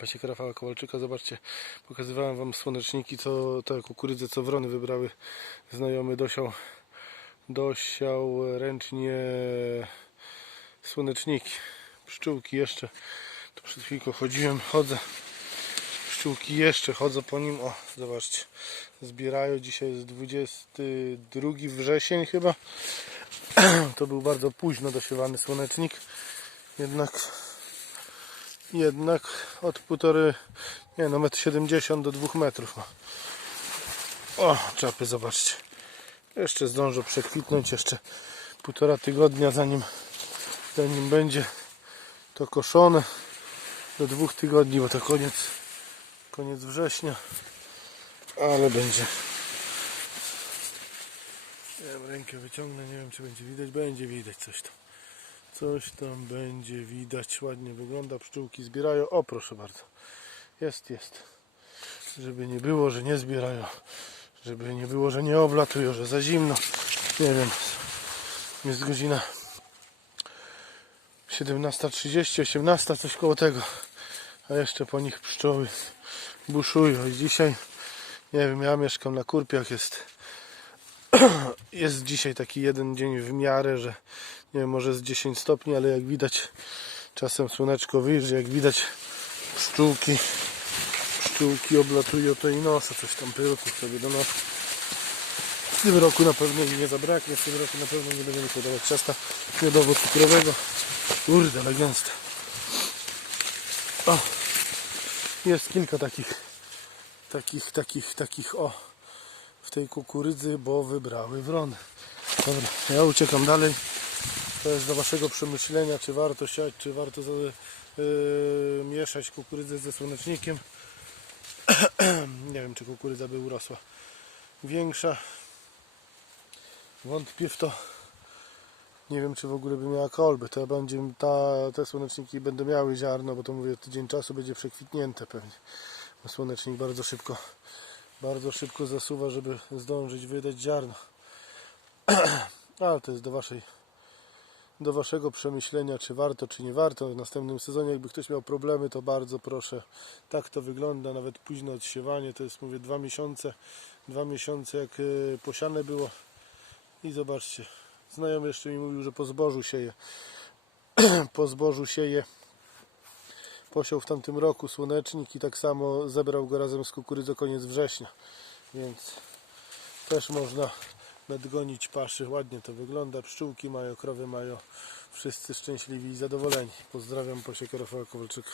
Pasieka Rafała Kowalczyka. Zobaczcie, pokazywałem Wam słoneczniki, co te kukurydze, co wrony wybrały. Znajomy dosiał, dosiał ręcznie słoneczniki. Pszczółki jeszcze. Tu przed chwilką chodziłem, chodzę. Pszczółki jeszcze chodzą po nim. O, zobaczcie. Zbierają. Dzisiaj jest 22 wrzesień chyba. To był bardzo późno dosiewany słonecznik. Jednak jednak od półtory, nie no, metr 70 do 2 metrów ma. O, czapy, zobaczcie. Jeszcze zdążą przekwitnąć, jeszcze półtora tygodnia zanim, zanim będzie to koszone. Do dwóch tygodni, bo to koniec, koniec września. Ale będzie. Nie wiem, rękę wyciągnę, nie wiem czy będzie widać. Będzie widać coś tam. Coś tam będzie widać, ładnie wygląda, pszczółki zbierają. O, proszę bardzo, jest, jest. Żeby nie było, że nie zbierają, żeby nie było, że nie oblatują, że za zimno. Nie wiem, jest godzina 17.30, 18, coś koło tego. A jeszcze po nich pszczoły buszują. I dzisiaj, nie wiem, ja mieszkam na Kurpiach, jest jest dzisiaj taki jeden dzień w miarę, że nie wiem, może z 10 stopni, ale jak widać czasem słoneczko wyjrzy, jak widać pszczółki pszczółki oblatują to i nosa, coś tam pyłków sobie do nas. W tym roku na pewno nie zabraknie, w tym roku na pewno nie będziemy podawać ciasta miodowo-cukrowego. Kurde, ale gęste. O, jest kilka takich, takich, takich, takich, o, w tej kukurydzy, bo wybrały wrony. Dobra, ja uciekam dalej. To jest do Waszego przemyślenia, czy warto siać, czy warto yy, mieszać kukurydzę ze słonecznikiem. Nie wiem, czy kukurydza by urosła większa. Wątpię w to. Nie wiem, czy w ogóle by miała kolby. To będzie, ta, te słoneczniki będą miały ziarno, bo to mówię, tydzień czasu będzie przekwitnięte pewnie. Bo Słonecznik bardzo szybko bardzo szybko zasuwa, żeby zdążyć wydać ziarno. Ale to jest do waszej do waszego przemyślenia, czy warto, czy nie warto. W następnym sezonie, jakby ktoś miał problemy, to bardzo proszę. Tak to wygląda, nawet późne odsiewanie, to jest mówię dwa miesiące, dwa miesiące jak y, posiane było. I zobaczcie, znajomy jeszcze mi mówił, że po zbożu sieje. po zbożu sieje posiał w tamtym roku słonecznik i tak samo zebrał go razem z kukurydzą koniec września. Więc też można nadgonić paszy. Ładnie to wygląda. Pszczółki mają, krowy mają. Wszyscy szczęśliwi i zadowoleni. Pozdrawiam Posiekę Rafała Kowalczyka.